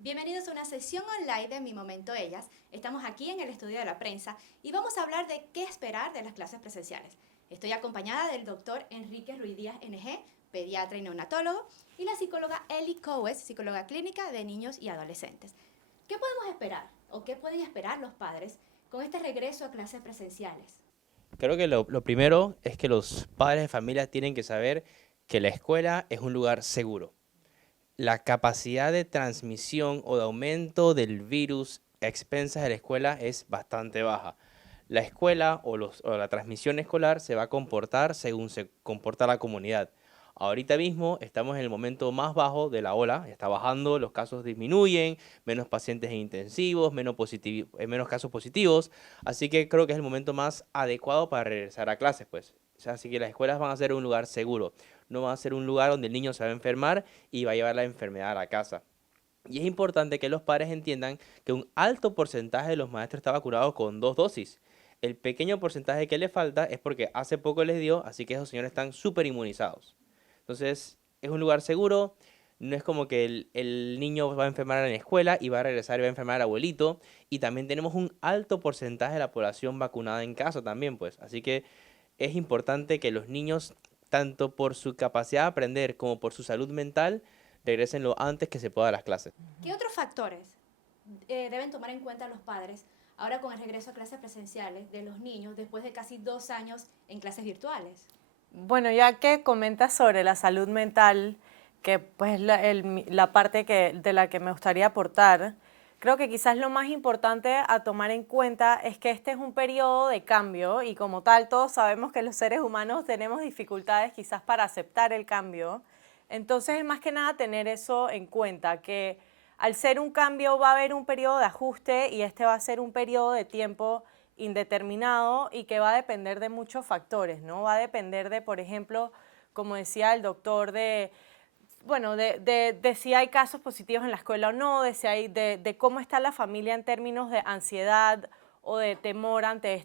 Bienvenidos a una sesión online de Mi Momento Ellas. Estamos aquí en el estudio de la prensa y vamos a hablar de qué esperar de las clases presenciales. Estoy acompañada del doctor Enrique Ruiz Díaz, NG, pediatra y neonatólogo, y la psicóloga Eli Cowes, psicóloga clínica de niños y adolescentes. ¿Qué podemos esperar o qué pueden esperar los padres con este regreso a clases presenciales? Creo que lo primero es que los padres de familia tienen que saber que la escuela es un lugar seguro. La capacidad de transmisión o de aumento del virus a expensas de la escuela es bastante baja. La escuela o la transmisión escolar se va a comportar según se comporta la comunidad. Ahorita mismo estamos en el momento más bajo de la ola, está bajando, los casos disminuyen, menos pacientes en intensivos, menos casos positivos, así que creo que es el momento más adecuado para regresar a clases, pues. O sea, así que las escuelas van a ser un lugar seguro, no van a ser un lugar donde el niño se va a enfermar y va a llevar la enfermedad a la casa. Y es importante que los padres entiendan que un alto porcentaje de los maestros está vacunado con 2 dosis. El pequeño porcentaje que le falta es porque hace poco les dio, así que esos señores están súper inmunizados. Entonces, es un lugar seguro, no es como que el niño va a enfermar en la escuela y va a regresar y va a enfermar al abuelito. Y también tenemos un alto porcentaje de la población vacunada en casa también, pues. Así que es importante que los niños, tanto por su capacidad de aprender como por su salud mental, regresen lo antes que se pueda a las clases. ¿Qué otros factores deben tomar en cuenta los padres ahora con el regreso a clases presenciales de los niños después de casi 2 años en clases virtuales? Bueno, ya que comentas sobre la salud mental, que pues la parte de la que me gustaría aportar, creo que quizás lo más importante a tomar en cuenta es que este es un periodo de cambio y como tal todos sabemos que los seres humanos tenemos dificultades quizás para aceptar el cambio. Entonces es más que nada tener eso en cuenta, que al ser un cambio va a haber un periodo de ajuste y este va a ser un periodo de tiempo indeterminado y que va a depender de muchos factores, ¿no? Va a depender de, por ejemplo, como decía el doctor, bueno, de si hay casos positivos en la escuela o no, de cómo está la familia en términos de ansiedad o de temor ante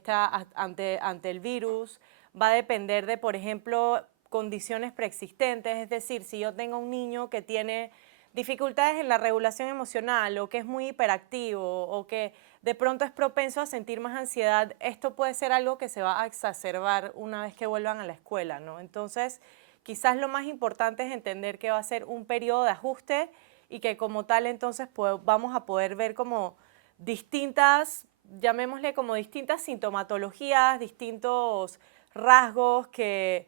el virus. Va a depender de, por ejemplo, condiciones preexistentes, es decir, si yo tengo un niño que tiene dificultades en la regulación emocional o que es muy hiperactivo o que de pronto es propenso a sentir más ansiedad, esto puede ser algo que se va a exacerbar una vez que vuelvan a la escuela, ¿no? Entonces, quizás lo más importante es entender que va a ser un periodo de ajuste y que como tal entonces vamos a poder ver como distintas, llamémosle como distintas sintomatologías, distintos rasgos que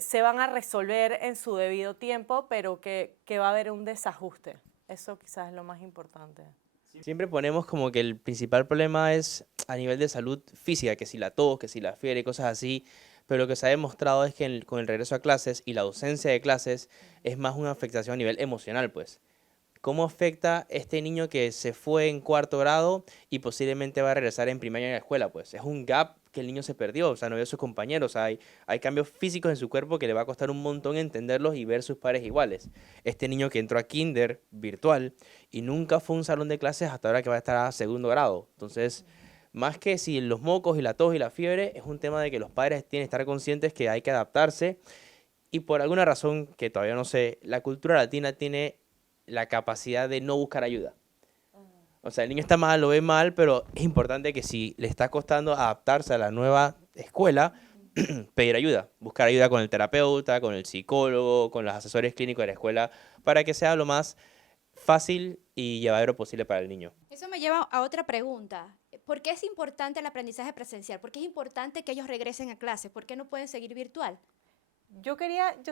se van a resolver en su debido tiempo, pero que va a haber un desajuste. Eso quizás es lo más importante. Siempre ponemos como que el principal problema es a nivel de salud física, que si la tos, que si la fiebre y cosas así, pero lo que se ha demostrado es que con el regreso a clases y la ausencia de clases es más una afectación a nivel emocional, pues. ¿Cómo afecta este niño que se fue en cuarto grado y posiblemente va a regresar en primer año de la escuela? Pues es un gap que el niño se perdió, o sea, no vio a sus compañeros, o sea, hay cambios físicos en su cuerpo que le va a costar un montón entenderlos y ver sus pares iguales. Este niño que entró a kinder virtual y nunca fue a un salón de clases hasta ahora que va a estar a segundo grado. Entonces, más que si los mocos y la tos y la fiebre, es un tema de que los padres tienen que estar conscientes que hay que adaptarse y por alguna razón que todavía no sé, la cultura latina tiene la capacidad de no buscar ayuda. O sea, el niño está mal, lo ve mal, pero es importante que si le está costando adaptarse a la nueva escuela, pedir ayuda, buscar ayuda con el terapeuta, con el psicólogo, con los asesores clínicos de la escuela, para que sea lo más fácil y llevadero posible para el niño. Eso me lleva a otra pregunta. ¿Por qué es importante el aprendizaje presencial? ¿Por qué es importante que ellos regresen a clases? ¿Por qué no pueden seguir virtual?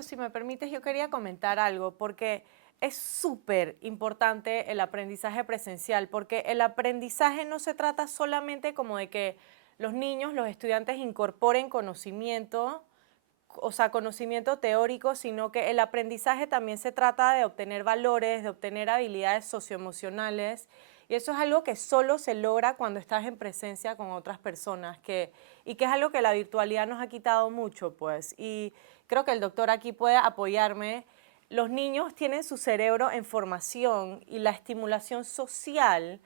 Si me permites, yo quería comentar algo, porque es súper importante el aprendizaje presencial, porque el aprendizaje no se trata solamente como de que los niños, los estudiantes incorporen conocimiento, o sea, conocimiento teórico, sino que el aprendizaje también se trata de obtener valores, de obtener habilidades socioemocionales, y eso es algo que solo se logra cuando estás en presencia con otras personas, y que es algo que la virtualidad nos ha quitado mucho, pues, y creo que el doctor aquí puede apoyarme. Los niños tienen su cerebro en formación y la estimulación social,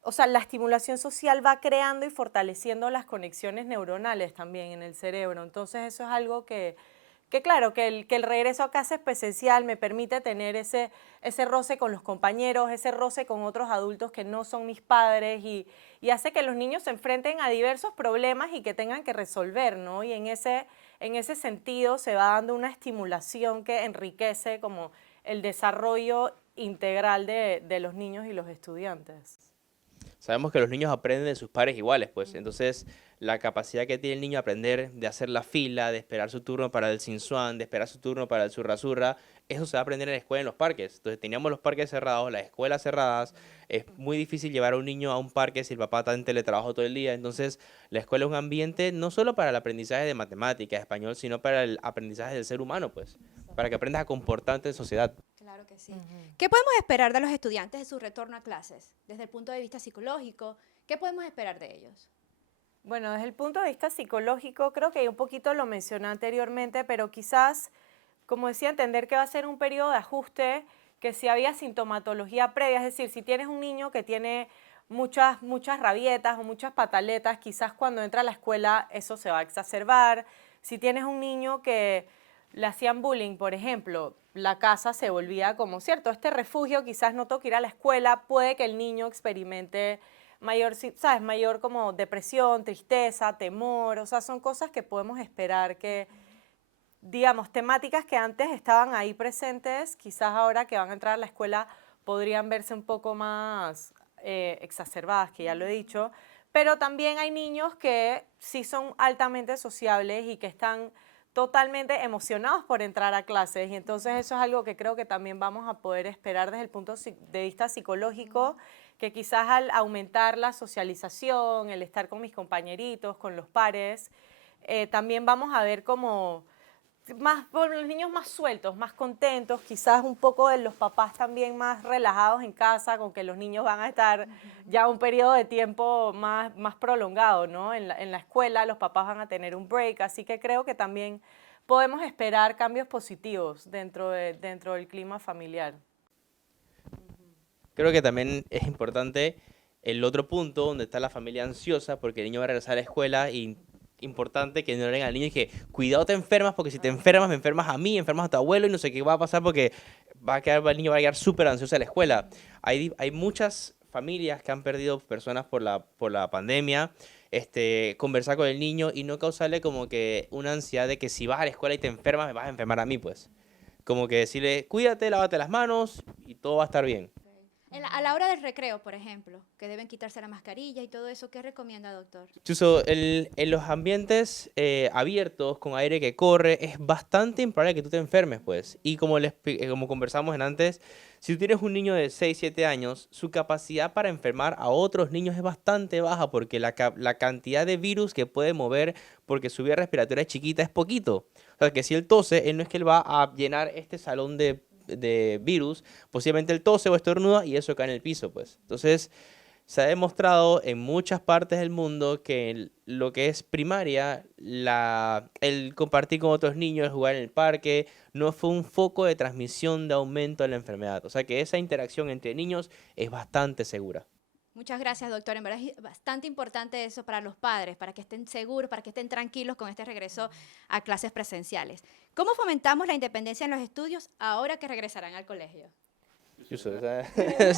o sea, la estimulación social va creando y fortaleciendo las conexiones neuronales también en el cerebro. Entonces eso es algo que que claro, que el regreso a clases presencial me permite tener ese roce con los compañeros, ese roce con otros adultos que no son mis padres y hace que los niños se enfrenten a diversos problemas y que tengan que resolver, ¿no? Y en ese sentido se va dando una estimulación que enriquece como el desarrollo integral de los niños y los estudiantes. Sabemos que los niños aprenden de sus pares iguales, pues. Entonces, la capacidad que tiene el niño de aprender, de hacer la fila, de esperar su turno para el Sinsuán, de esperar su turno para el Zurra, eso se va a aprender en la escuela, en los parques. Entonces, teníamos los parques cerrados, las escuelas cerradas. Es muy difícil llevar a un niño a un parque si el papá está en teletrabajo todo el día. Entonces, la escuela es un ambiente no solo para el aprendizaje de matemáticas, español, sino para el aprendizaje del ser humano, pues. Para que aprendas a comportarte en sociedad. Claro que sí. ¿Qué podemos esperar de los estudiantes de su retorno a clases? Desde el punto de vista psicológico, ¿qué podemos esperar de ellos? Bueno, desde el punto de vista psicológico, creo que un poquito lo mencioné anteriormente, pero quizás, como decía, entender que va a ser un periodo de ajuste, que si había sintomatología previa, es decir, si tienes un niño que tiene muchas rabietas o muchas pataletas, quizás cuando entra a la escuela eso se va a exacerbar. Si tienes un niño que le hacían bullying, por ejemplo, la casa se volvía como, cierto, este refugio, quizás no toca ir a la escuela, puede que el niño experimente mayor, ¿sabes? Mayor como depresión, tristeza, temor, o sea, son cosas que podemos esperar que, digamos, temáticas que antes estaban ahí presentes, quizás ahora que van a entrar a la escuela podrían verse un poco más exacerbadas, que ya lo he dicho, pero también hay niños que sí son altamente sociables y que están totalmente emocionados por entrar a clases y entonces eso es algo que creo que también vamos a poder esperar desde el punto de vista psicológico, que quizás al aumentar la socialización, el estar con mis compañeritos, con los pares, también vamos a ver como más, los niños más sueltos, más contentos, quizás un poco de los papás también más relajados en casa, con que los niños van a estar ya un periodo de tiempo más prolongado, ¿no? En la escuela los papás van a tener un break, así que creo que también podemos esperar cambios positivos dentro del clima familiar. Creo que también es importante el otro punto donde está la familia ansiosa porque el niño va a regresar a la escuela y importante que no le digan al niño que cuidado te enfermas porque si te enfermas me enfermas a mí, enfermas a tu abuelo y no sé qué va a pasar porque el niño va a quedar súper ansioso a la escuela. Hay muchas familias que han perdido personas por la pandemia, conversar con el niño y no causarle como que una ansiedad de que si vas a la escuela y te enfermas me vas a enfermar a mí, pues. Como que decirle, cuídate, lávate las manos y todo va a estar bien. A la hora del recreo, por ejemplo, que deben quitarse la mascarilla y todo eso, ¿qué recomienda, doctor? Chuso, en los ambientes abiertos, con aire que corre, es bastante improbable que tú te enfermes, pues. Y como conversamos en antes, si tú tienes un niño de 6, 7 años, su capacidad para enfermar a otros niños es bastante baja porque la cantidad de virus que puede mover porque su vía respiratoria es chiquita es poquito. O sea, que si él tose, él no es que él va a llenar este salón de virus, posiblemente él tose o estornuda y eso cae en el piso, pues. Entonces, se ha demostrado en muchas partes del mundo que lo que es primaria, el compartir con otros niños, el jugar en el parque, no fue un foco de transmisión de aumento de la enfermedad. O sea que esa interacción entre niños es bastante segura. Muchas gracias, doctor. En verdad es bastante importante eso para los padres, para que estén seguros, para que estén tranquilos con este regreso a clases presenciales. ¿Cómo fomentamos la independencia en los estudios ahora que regresarán al colegio? Eso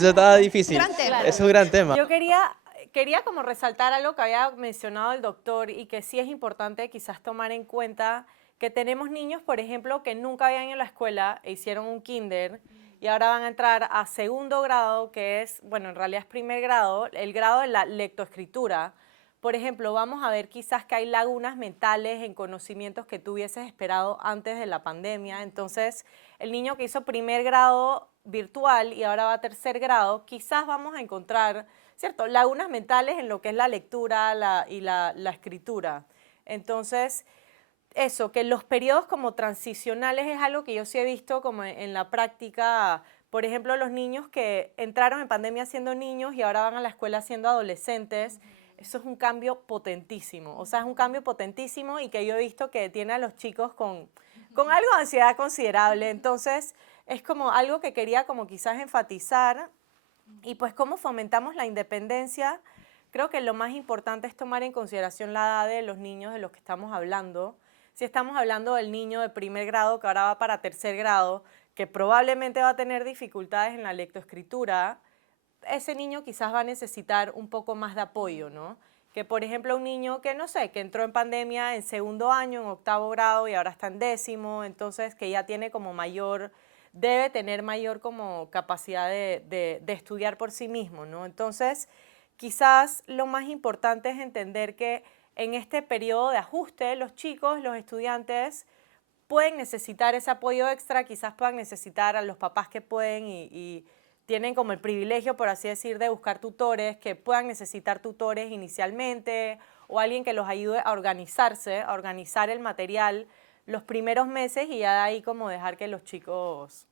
estaba difícil. Gran tema. Es un gran tema. Yo quería como resaltar algo que había mencionado el doctor y que sí es importante quizás tomar en cuenta que tenemos niños, por ejemplo, que nunca habían ido a la escuela e hicieron un kinder y ahora van a entrar a segundo grado, que es, bueno, en realidad es primer grado, el grado de la lectoescritura. Por ejemplo, vamos a ver quizás que hay lagunas mentales en conocimientos que tú hubieses esperado antes de la pandemia. Entonces, el niño que hizo primer grado virtual y ahora va a tercer grado, quizás vamos a encontrar, ¿cierto?, lagunas mentales en lo que es la lectura y la escritura. Entonces, eso, que los periodos como transicionales es algo que yo sí he visto como en la práctica. Por ejemplo, los niños que entraron en pandemia siendo niños y ahora van a la escuela siendo adolescentes, eso es un cambio potentísimo. O sea, es un cambio potentísimo y que yo he visto que tiene a los chicos con algo de ansiedad considerable. Entonces, es como algo que quería como quizás enfatizar. Y pues cómo fomentamos la independencia, creo que lo más importante es tomar en consideración la edad de los niños de los que estamos hablando. si estamos hablando del niño de primer grado que ahora va para tercer grado, que probablemente va a tener dificultades en la lectoescritura, ese niño quizás va a necesitar un poco más de apoyo, ¿no? Que por ejemplo un niño que, no sé, que entró en pandemia en segundo año, en octavo grado y ahora está en décimo, entonces que ya tiene como mayor, debe tener mayor como capacidad de estudiar por sí mismo, ¿no? Entonces, quizás lo más importante es entender que en este periodo de ajuste, los chicos, los estudiantes, pueden necesitar ese apoyo extra, quizás puedan necesitar a los papás que pueden y tienen como el privilegio, por así decir, de buscar tutores, que puedan necesitar tutores inicialmente o alguien que los ayude a organizarse, a organizar el material los primeros meses y ya de ahí como dejar que los chicos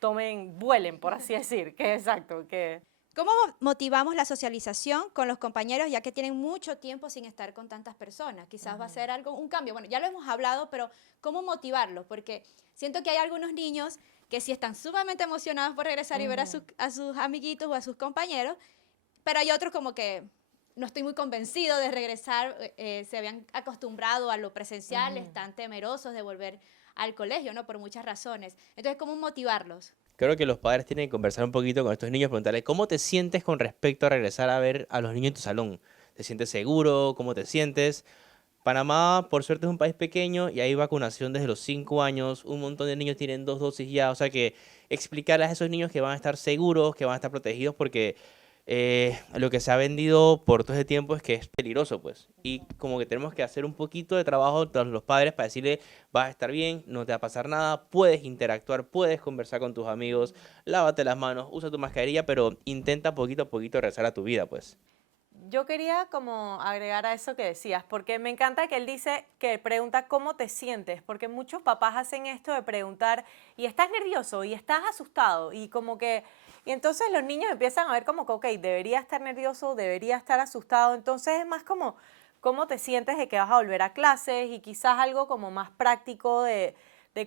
vuelen, por así decir, que exacto, que... ¿Cómo motivamos la socialización con los compañeros ya que tienen mucho tiempo sin estar con tantas personas? Quizás va a ser algo, un cambio. Bueno, ya lo hemos hablado, pero ¿cómo motivarlos? Porque siento que hay algunos niños que sí están sumamente emocionados por regresar y ver a sus amiguitos o a sus compañeros, pero hay otros como que no estoy muy convencido de regresar, se habían acostumbrado a lo presencial, están temerosos de volver al colegio, ¿no? Por muchas razones. Entonces, ¿cómo motivarlos? Creo que los padres tienen que conversar un poquito con estos niños, preguntarles cómo te sientes con respecto a regresar a ver a los niños en tu salón. ¿Te sientes seguro? ¿Cómo te sientes? Panamá, por suerte, es un país pequeño y hay vacunación desde los 5 años. Un montón de niños tienen 2 dosis ya. O sea que explicarles a esos niños que van a estar seguros, que van a estar protegidos, porque lo que se ha vendido por todo ese tiempo es que es peligroso, pues. Y como que tenemos que hacer un poquito de trabajo todos los padres para decirle, vas a estar bien, no te va a pasar nada, puedes interactuar, puedes conversar con tus amigos, lávate las manos, usa tu mascarilla, pero intenta poquito a poquito regresar a tu vida, pues. Yo quería como agregar a eso que decías, porque me encanta que él dice que pregunta cómo te sientes, porque muchos papás hacen esto de preguntar, y estás nervioso, y estás asustado, y como que, y entonces los niños empiezan a ver como que, ok, debería estar nervioso, debería estar asustado, entonces es más como, cómo te sientes de que vas a volver a clases, y quizás algo como más práctico de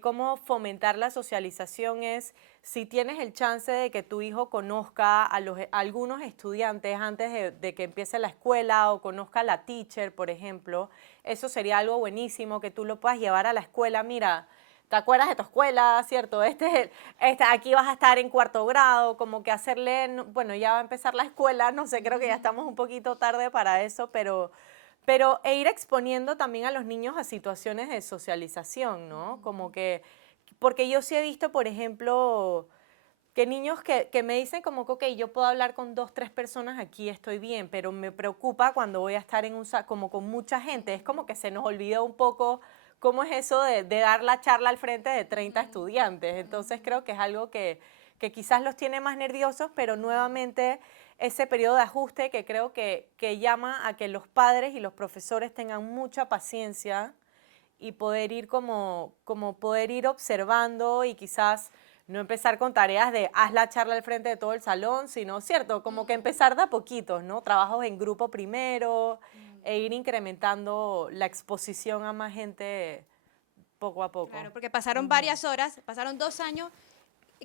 cómo fomentar la socialización es si tienes el chance de que tu hijo conozca a algunos estudiantes antes de que empiece la escuela o conozca a la teacher, por ejemplo, eso sería algo buenísimo que tú lo puedas llevar a la escuela. Mira, ¿te acuerdas de tu escuela, cierto? Aquí vas a estar en cuarto grado, como que hacerle, bueno, ya va a empezar la escuela, no sé, creo que ya estamos un poquito tarde para eso, pero ir exponiendo también a los niños a situaciones de socialización, ¿no? Como que, porque yo sí he visto, por ejemplo, que niños que me dicen como que, ok, yo puedo hablar con 2, 3 personas aquí, estoy bien, pero me preocupa cuando voy a estar como con mucha gente. Es como que se nos olvida un poco cómo es eso de dar la charla al frente de 30 estudiantes. Entonces creo que es algo que quizás los tiene más nerviosos, pero nuevamente ese periodo de ajuste que creo que llama a que los padres y los profesores tengan mucha paciencia y poder ir como poder ir observando y quizás no empezar con tareas de haz la charla al frente de todo el salón, sino, ¿cierto? Como que empezar de a poquitos, ¿no? Trabajos en grupo primero e ir incrementando la exposición a más gente poco a poco. Claro, porque pasaron varias horas, pasaron 2 años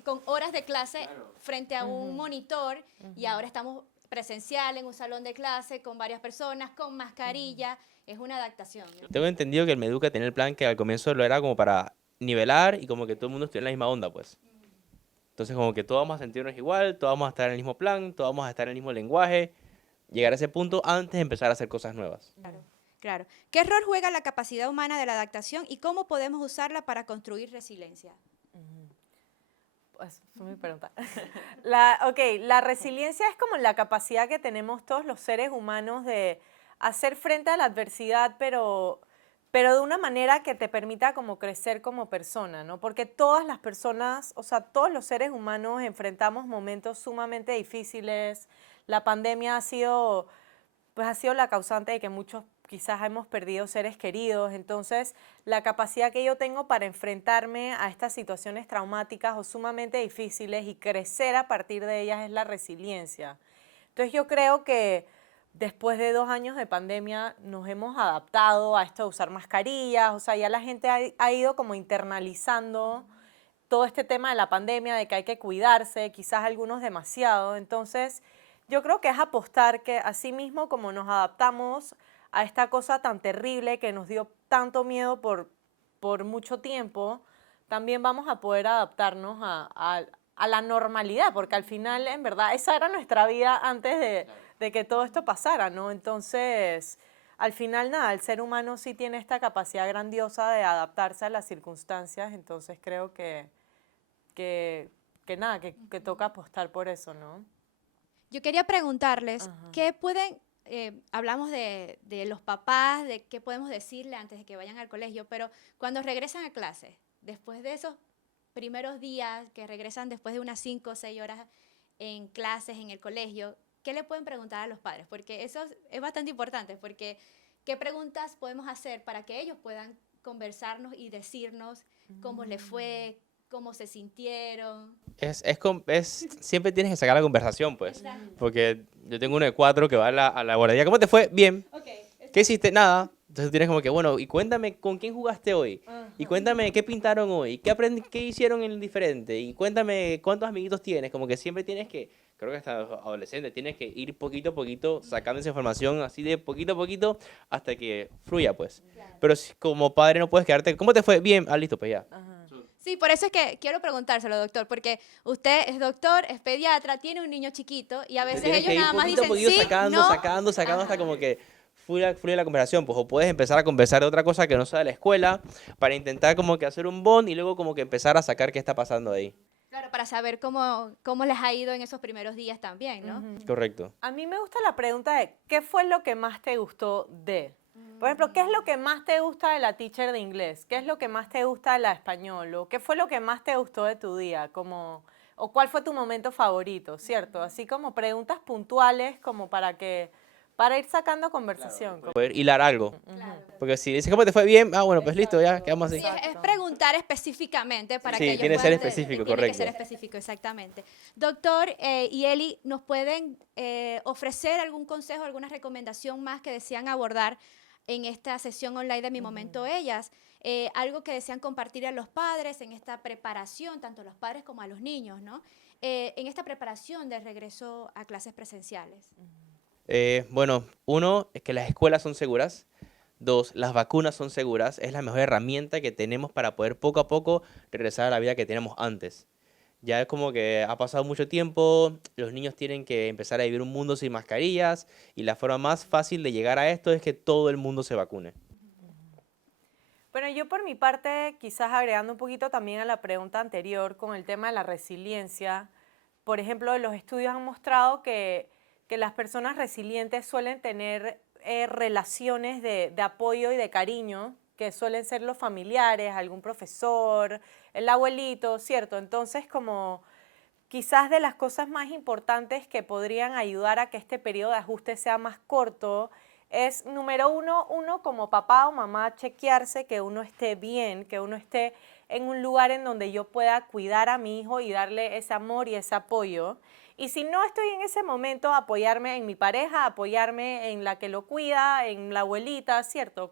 con horas de clase frente a un monitor y ahora estamos presencial en un salón de clase con varias personas, con mascarilla, es una adaptación, ¿no? Tengo entendido que el Meduca tenía el plan que al comienzo lo era como para nivelar y como que todo el mundo estuviera en la misma onda, pues. Entonces como que todos vamos a sentirnos igual, todos vamos a estar en el mismo plan, todos vamos a estar en el mismo lenguaje, llegar a ese punto antes de empezar a hacer cosas nuevas. Claro, claro. ¿Qué rol juega la capacidad humana de la adaptación y cómo podemos usarla para construir resiliencia? Pues, fue mi pregunta. La resiliencia es como la capacidad que tenemos todos los seres humanos de hacer frente a la adversidad, pero de una manera que te permita como crecer como persona, ¿no? Porque todas las personas, o sea, todos los seres humanos enfrentamos momentos sumamente difíciles. La pandemia ha sido la causante de que muchos quizás hemos perdido seres queridos. Entonces, la capacidad que yo tengo para enfrentarme a estas situaciones traumáticas o sumamente difíciles y crecer a partir de ellas es la resiliencia. Entonces, yo creo que después de 2 años de pandemia nos hemos adaptado a esto de usar mascarillas, o sea, ya la gente ha ido como internalizando todo este tema de la pandemia, de que hay que cuidarse, quizás algunos demasiado. Entonces, yo creo que es apostar que así mismo como nos adaptamos a esta cosa tan terrible que nos dio tanto miedo por mucho tiempo, también vamos a poder adaptarnos a la normalidad, porque al final, en verdad, esa era nuestra vida antes de que todo esto pasara, ¿no? Entonces, al final, nada, el ser humano sí tiene esta capacidad grandiosa de adaptarse a las circunstancias, entonces creo que nada, que toca apostar por eso, ¿no? Yo quería preguntarles, Ajá. ¿qué pueden, hablamos de los papás, de qué podemos decirle antes de que vayan al colegio, pero cuando regresan a clase, después de esos primeros días que regresan después de unas 5 o 6 horas en clases en el colegio, ¿qué le pueden preguntar a los padres? Porque eso es bastante importante, porque ¿qué preguntas podemos hacer para que ellos puedan conversarnos y decirnos cómo les fue, cómo se sintieron? Siempre tienes que sacar la conversación, pues. Exacto. Porque yo tengo uno de 4 que va a la guardería. ¿Cómo te fue? Bien. Ok, ¿Qué hiciste? Nada. Entonces tú tienes como que, bueno, y cuéntame con quién jugaste hoy. Y cuéntame qué pintaron hoy. ¿Qué hicieron en el diferente? Y cuéntame cuántos amiguitos tienes. Como que siempre tienes que, creo que hasta adolescente, tienes que ir poquito a poquito sacando esa información así de poquito a poquito hasta que fluya, pues. Pero si como padre no puedes quedarte, ¿cómo te fue? Bien. Ah, listo, pues ya. sí, por eso es que quiero preguntárselo, doctor, porque usted es doctor, es pediatra, tiene un niño chiquito y a Te veces tienes ellos que ir nada más poquito a dicen poquito sí, sacando, no. sacando hasta Ajá. como que fluya la conversación, pues, o puedes empezar a conversar de otra cosa que no sea de la escuela para intentar como que hacer un bond y luego como que empezar a sacar qué está pasando ahí. Claro, para saber cómo les ha ido en esos primeros días también, ¿no? Correcto. A mí me gusta la pregunta de ¿qué fue lo que más te gustó de? Por ejemplo, ¿qué es lo que más te gusta de la teacher de inglés? ¿Qué es lo que más te gusta de la español? ¿O qué fue lo que más te gustó de tu día? ¿O cuál fue tu momento favorito? ¿Cierto? Así como preguntas puntuales como para ir sacando conversación. Poder hilar algo. Claro. Porque si dices, ¿cómo te fue bien? Ah, bueno, pues listo, ya, quedamos así. Sí, es preguntar específicamente para Sí, que ellos tiene que ser puedan... específico, Tiene que ser correcto. específico, exactamente. Doctor y Eli, ¿nos pueden ofrecer algún consejo, alguna recomendación más que desean abordar en esta sesión online de Mi Momento Ellas? Algo que desean compartir a los padres en esta preparación, tanto a los padres como a los niños, ¿no? En esta preparación del regreso a clases presenciales. Bueno, uno, es que las escuelas son seguras. Dos, las vacunas son seguras. Es la mejor herramienta que tenemos para poder poco a poco regresar a la vida que teníamos antes. Ya es como que ha pasado mucho tiempo, los niños tienen que empezar a vivir un mundo sin mascarillas y la forma más fácil de llegar a esto es que todo el mundo se vacune. Bueno, yo por mi parte, quizás agregando un poquito también a la pregunta anterior con el tema de la resiliencia, por ejemplo, los estudios han mostrado que las personas resilientes suelen tener relaciones de apoyo y de cariño, que suelen ser los familiares, algún profesor, el abuelito, ¿cierto? Entonces, como quizás de las cosas más importantes que podrían ayudar a que este periodo de ajuste sea más corto es, número uno, como papá o mamá, chequearse que uno esté bien, que uno esté en un lugar en donde yo pueda cuidar a mi hijo y darle ese amor y ese apoyo. Y si no estoy en ese momento, apoyarme en mi pareja, apoyarme en la que lo cuida, en la abuelita, ¿cierto?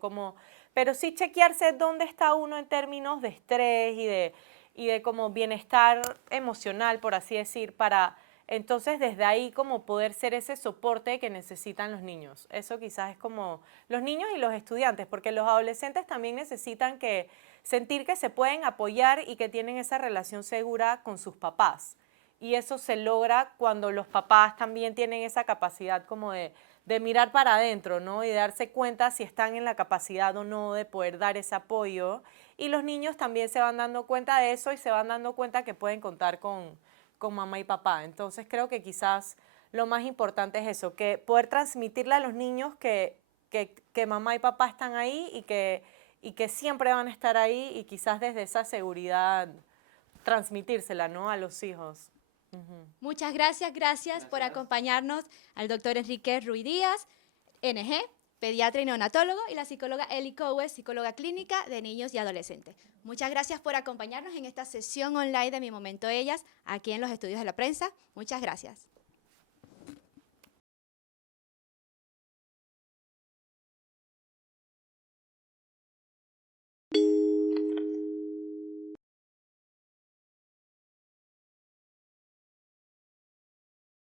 Pero sí chequearse dónde está uno en términos de estrés y de como bienestar emocional, por así decir, para entonces desde ahí como poder ser ese soporte que necesitan los niños. Eso quizás es como los niños y los estudiantes, porque los adolescentes también necesitan sentir que se pueden apoyar y que tienen esa relación segura con sus papás. Y eso se logra cuando los papás también tienen esa capacidad como de mirar para adentro, ¿no? Y de darse cuenta si están en la capacidad o no de poder dar ese apoyo. Y los niños también se van dando cuenta de eso y se van dando cuenta que pueden contar con mamá y papá. Entonces creo que quizás lo más importante es eso, que poder transmitirle a los niños que mamá y papá están ahí y que siempre van a estar ahí y quizás desde esa seguridad transmitírsela, ¿no? A los hijos. Muchas gracias por acompañarnos al doctor Enrique Ruiz Díaz, NG, pediatra y neonatólogo, y la psicóloga Eli Cowes, psicóloga clínica de niños y adolescentes. Muchas gracias por acompañarnos en esta sesión online de Mi Momento Ellas, aquí en los estudios de la prensa. Muchas gracias.